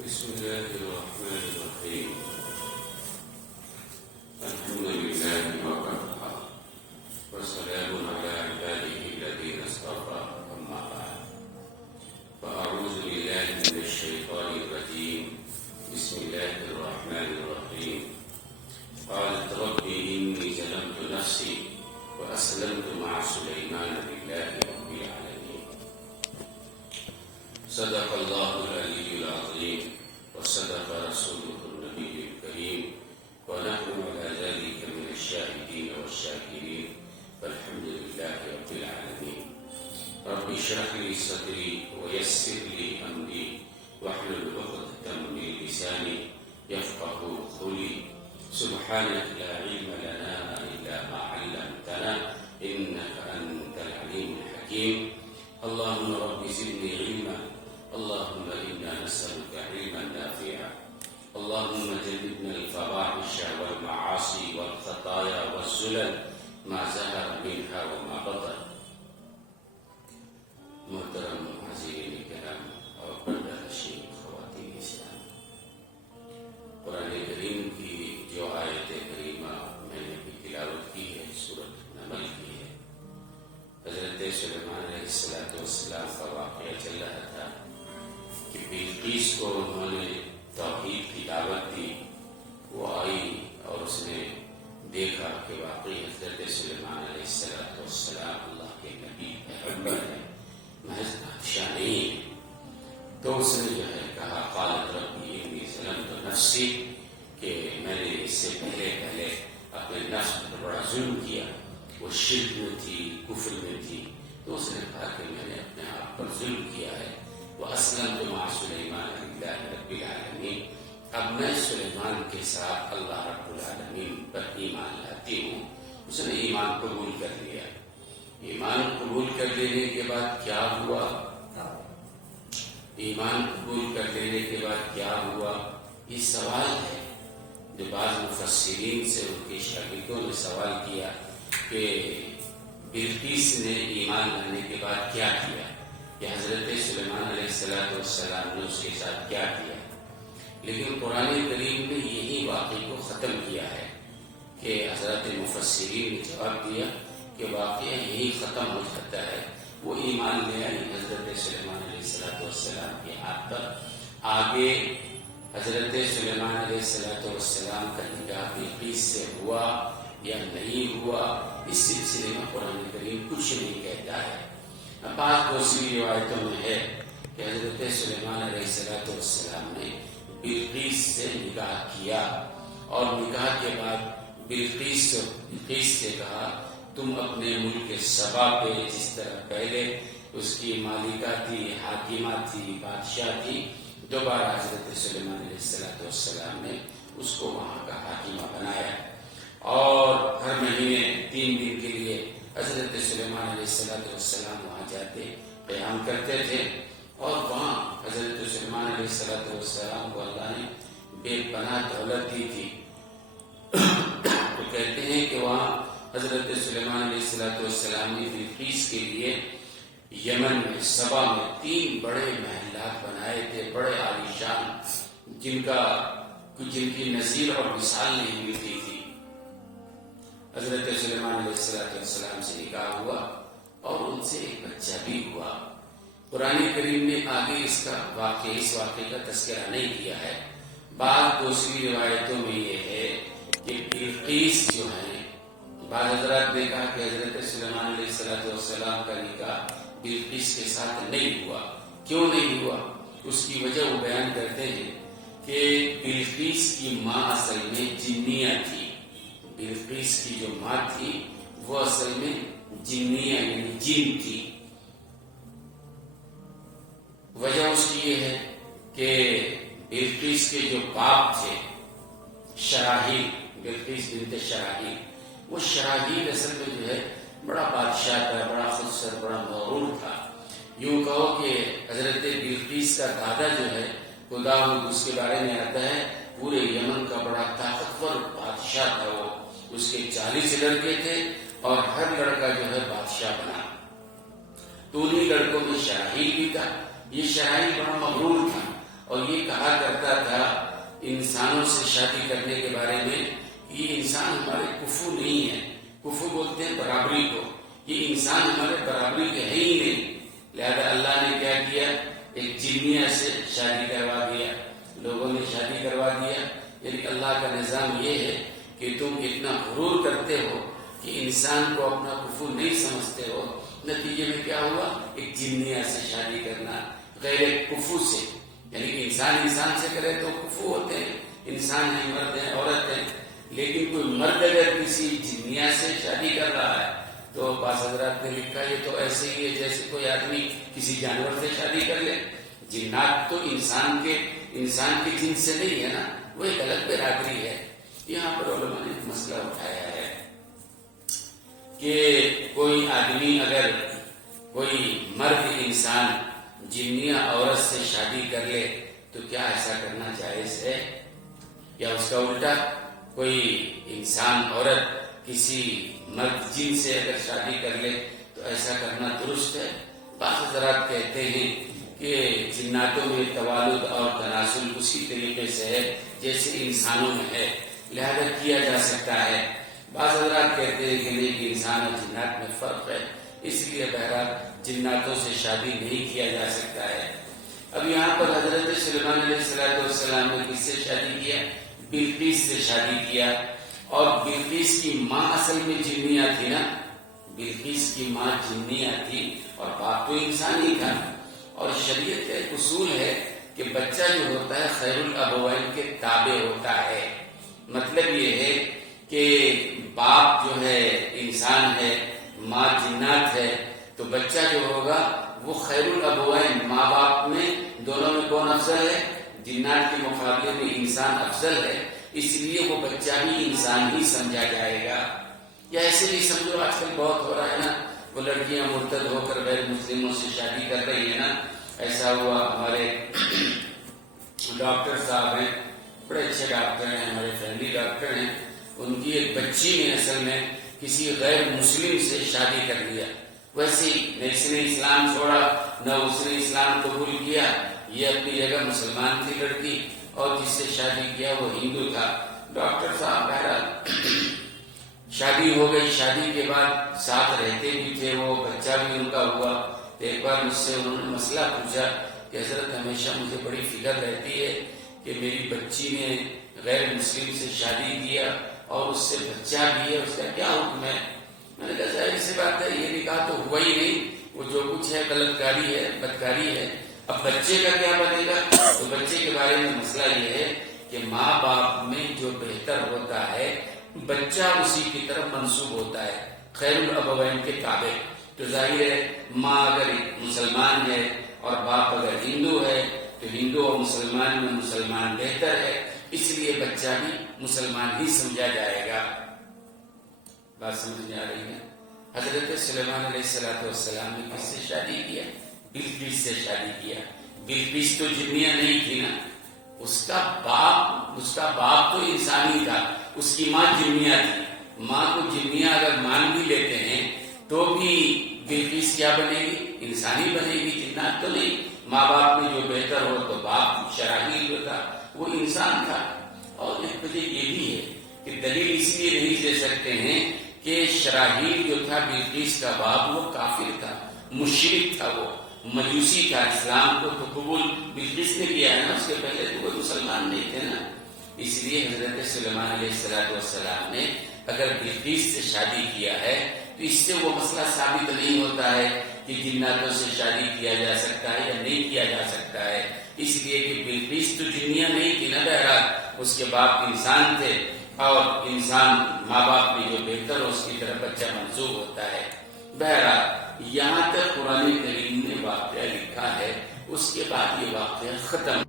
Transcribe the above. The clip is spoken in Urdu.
بسم الله الرحمن الرحيم. الحمد لله وكفى وسلام على عباده الذين اصطفى، أما بعد، فأعوذ بالله من الشيطان الرجيم. بسم الله الرحمن الرحيم. قالت رب إني ظلمت نفسي وأسلمت مع سليمان لله رب العالمين. صدق الله العلي العظيم وصدق رسوله النبي الكريم، ونحن على ذلك من الشاهدين والشاكرين، والحمد لله رب العالمين. رب اشرح لي صدري ويسر لي أمري واحلل عقدة من لساني يفقهوا قولي. سبحانك لا علم لنا إلا ما علمتنا إنك أنت العليم الحكيم. اللهم رب زدني علما، اللهم إنا نسألك علما نافعا، اللهم جنبنا الفواحش والمعاصي والخطايا والزلل ما ظهر منها وما بطن. محترم حاضرین کرام اور پردہ نشین خواتین اسلام، قرآن کریم کی جو آیت کریمہ میں نے بھی تلاوت کی ہے، سورۃ نمل کی ہے. حضرت سلیمان علیہ السلام کا واقعہ چل رہا تھا کہ بلقیس کو انہوں نے توحید کی دعوت دی. وہ آئی اور اس نے دیکھا کہ واقعی حضرت سلیمان علیہ السلام اللہ کے نبی پیغمبر ہیں، محض بادشاہ نہیں. تو اس نے جو ہے کہا قالت ربی انی ظلمت نفسی، کہ میں نے اس سے پہلے اپنے نفس پر بڑا ظلم کیا. وہ شرک میں تھی، کفر میں تھی. تو اس نے کہا کہ میں نے اپنے آپ پر ظلم کیا ہے. وَأَسْلَمْتُ مَعَ سُلَيْمَانَ لِلَّهِ رَبِّ الْعَالَمِينَ. اب میں سلیمان کے ساتھ اللہ رب العالمین پر ایمان لاتی ہوں. اس نے ایمان قبول کر لیا. ایمان قبول کر لینے کے بعد کیا ہوا؟ ایمان قبول کر لینے کے بعد کیا ہوا؟ یہ سوال ہے جو بعض مفسرین سے ان کے شاگردوں نے سوال کیا کہ بلقیس نے ایمان لانے کے بعد کیا کیا، کہ حضرت سلیمان علیہ السلام نے اس کے ساتھ کیا کیا. لیکن قرآن کریم نے یہی واقعے کو ختم کیا ہے کہ حضرت مفسرین نے جواب دیا کہ واقعہ یہی ختم ہو جاتا ہے. وہ ایمان لے آئی حضرت سلیمان علیہ السلام کے ہاتھ پر. آگے حضرت سلیمان علیہ السلام کا نکاح بلقیس سے ہوا یا نہیں ہوا، اس سلسلے میں قرآن کریم کچھ نہیں کہتا ہے. بعض دوسری روایتوں میں ہے کہ حضرت سلیمان علیہ السلام نے بلقیس سے نکاح کیا، اور نکاح کے بعد بلقیس سے کہا تم اپنے ملک سبا پہ جس طرح پہلے اس کی مالکہ تھی، حاکمہ تھی، بادشاہ تھی، دوبارہ حضرت سلیمان علیہ السلام نے اس کو وہاں کا حاکمہ بنایا. اور ہر مہینے 3 دن کے لیے حضرت سلیمان علیہ السلام وہاں جاتے، قیام کرتے تھے. اور وہاں حضرت سلیمان علیہ السلام کو اللہ نے بے پناہ دولت دی تھی. تو کہتے ہیں کہ وہاں حضرت سلیمان علیہ السلام نے بلقیس کے لیے یمن میں سبا میں 3 بڑے محلات بنائے تھے، بڑے عالیشان، جن کی نظیر اور مثال نہیں ملتی تھی. حضرت سلیمان علیہ السلام سے نکاح ہوا اور ان سے ایک بچہ بھی ہوا. قرآن کریم نے آگے اس واقعے کا تذکرہ نہیں کیا ہے. بعض دوسری روایتوں میں یہ ہے کہ بلقیس جو ہیں، بعض حضرات نے کہا کہ حضرت سلیمان علیہ السلام کا نکاح بلقیس کے ساتھ نہیں ہوا. کیوں نہیں ہوا؟ اس کی وجہ وہ بیان کرتے ہیں کہ بلقیس کی ماں اصل میں جنیہ تھی. بلقیس کی جو ماں تھی وہ اصل میں جنیہ یعنی جن تھی. وجہ اس کی یہ ہے کہ بلقیس کے جو باپ تھے شراحیل، بلقیس بنت شراحیل، وہ شراحیل اصل میں جو ہے بڑا بادشاہ تھا، بڑا خودسر، بڑا مغرور تھا. یوں کہو کہ حضرت بلقیس کا دادا جو ہے خدا اس کے بارے میں آتا ہے پورے یمن کا بڑا طاقتور بادشاہ تھا. وہ اس کے 40 لڑکے تھے اور ہر لڑکا جو ہے بادشاہ بنا. تو انہیں لڑکوں میں شراحیل بھی تھا. یہ شراحیل بڑا مغرور تھا اور یہ کہا کرتا تھا انسانوں سے شادی کرنے کے بارے میں، یہ انسان ہمارے کفو نہیں ہے، کفو بولتے ہیں برابری کو، یہ انسان ہمارے برابری کے ہے ہی نہیں، لہذا اللہ نے کیا کیا، ایک جنیہ سے شادی کروا دیا، لوگوں نے شادی کروا دیا۔ یعنی اللہ کا نظام یہ ہے کہ تم اتنا غرور کرتے ہو کہ انسان کو اپنا کفو نہیں سمجھتے ہو، نتیجے میں کیا ہوا، ایک جنیہ سے شادی کرنا، غیر کفو سے، یعنی کہ انسان سے کرے تو کفو ہوتے ہیں، انسان ہیں، مرد ہیں، عورت ہیں، لیکن کوئی مرد اگر کسی جنیہ سے شادی کر رہا ہے تو بعض حضرات نے لکھا یہ تو ایسے ہی ہے جیسے کوئی آدمی کسی جانور سے شادی کر لے، جنات تو انسان کے جنس سے نہیں ہے نا، وہ ایک الگ برادری ہے۔ یہاں پر علماء نے مسئلہ اٹھایا ہے کہ کوئی آدمی، اگر کوئی مرد انسان جنیہ عورت سے شادی کر لے تو کیا ایسا کرنا جائز ہے، یا اس کا الٹا کوئی انسان عورت کسی مرد جن سے اگر شادی کر لے تو ایسا کرنا درست ہے؟ بعض حضرات کہتے ہیں کہ جناتوں میں توالد اور تناسل اسی طریقے سے ہے جیسے انسانوں میں ہے، لہذا کیا جا سکتا ہے۔ بعض حضرات کہتے ہیں کہ نہیں، کہ انسان اور جنات میں فرق ہے، اس لیے بہرحال جناتوں سے شادی نہیں کیا جا سکتا ہے۔ اب یہاں پر حضرت سلیمان علیہ السلام نے کس سے شادی کیا؟ بلقیس سے شادی کیا، اور بلقیس کی ماں اصل میں جنیہ تھی نا، بلقیس کی ماں جنیہ تھی اور باپ تو انسان ہی تھا۔ اور شریعت کا ایک اصول ہے کہ بچہ جو ہوتا ہے خیر الابوین کے تابع ہوتا ہے، مطلب یہ ہے کہ باپ جو ہے انسان ہے، ماں جنات ہے، تو بچہ جو ہوگا وہ خیر الابوین، ماں باپ میں دونوں میں کون افضل ہے؟ جنات کے مقابلے میں انسان افضل ہے، اس لیے وہ بچہ بھی انسان ہی سمجھا جائے گا۔ یا ایسے بھی سمجھو آج کل بہت ہو رہا ہے نا، وہ لڑکیاں مرتد ہو کر غیر مسلموں سے شادی کر رہی ہیں نا، ایسا ہوا ہمارے ڈاکٹر صاحب ہیں، بڑے اچھے ڈاکٹر ہیں، ہمارے فیملی ڈاکٹر ہیں، ان کی ایک بچی نے اصل میں کسی غیر مسلم سے شادی کر لیا، ویسے ہی نہ اس نے اسلام چھوڑا نہ اس نے اسلام قبول کیا، یہ اپنی جگہ مسلمان تھی لڑکی، اور جس سے شادی کیا وہ ہندو تھا۔ ڈاکٹر صاحب بہرحال شادی ہو گئی، شادی کے بعد ساتھ رہتے بھی تھے، وہ بچہ بھی ان کا ہوا۔ ایک بار مجھ سے انہوں نے مسئلہ پوچھا کہ حضرت ہمیشہ مجھے بڑی فکر رہتی ہے کہ میری بچی نے غیر مسلم سے شادی کیا اور اس سے بچہ بھی ہے، اس کا کیا حکم ہے؟ میں نے کہا ظاہر سی بات ہے، یہ نکاح تو ہوا ہی نہیں، وہ جو کچھ ہے غلط کاری ہے، بدکاری ہے، اب بچے کا کیا بنے گا؟ تو بچے کے بارے میں مسئلہ یہ ہے کہ ماں باپ میں جو بہتر ہوتا ہے بچہ اسی کی طرف منسوب ہوتا ہے، خیر الابوین کے تابع۔ تو ظاہر ہے ماں اگر مسلمان ہے اور باپ اگر ہندو ہے تو ہندو اور مسلمان میں مسلمان بہتر ہے، اس لیے بچہ بھی مسلمان ہی سمجھا جائے گا۔ بات سمجھ میں آ رہی ہے؟ حضرت سلیمان علیہ السلام نے کس سے شادی کیا؟ بلقیس سے شادی کیا۔ بلقیس تو جنیہ نہیں تھی نا، اس کا باپ تو انسان ہی تھا، اس کی ماں جنیہ تھی۔ ماں کو جنیہ اگر مان بھی لیتے ہیں تو بھی بلقیس کیا بنے گی؟ انسان ہی بنے گی، جنات تو نہیں۔ ماں باپ میں جو بہتر ہو تو باپ شرعی جو تھا وہ انسان تھا۔ اور ایک وجہ یہ بھی ہے کہ دلیل اس لیے نہیں دے سکتے ہیں کہ شراحیل جو تھا بلقیس کا باپ وہ کافر تھا، مشرک تھا، وہ مجوسی تھا، اسلام کو تو قبول بلقیس نے کیا ہے نا، اس کے پہلے تو وہ مسلمان نہیں تھے نا۔ اس لیے حضرت سلیمان علیہ السلام نے اگر بلقیس سے شادی کیا ہے تو اس سے وہ مسئلہ ثابت نہیں ہوتا ہے کہ جناتوں سے شادی کیا جا سکتا ہے یا نہیں کیا جا سکتا ہے، اس لیے کہ بلقیس تو جنیہ نہیں تھی نا، بہرحال اس کے باپ انسان تھے، اور انسان ماں باپ میں جو بہتر ہو اس کی طرف بچہ منسوب ہوتا ہے۔ بہرحال یہاں تک قرآن کریم نے واقعہ لکھا ہے، اس کے بعد یہ واقعہ ختم۔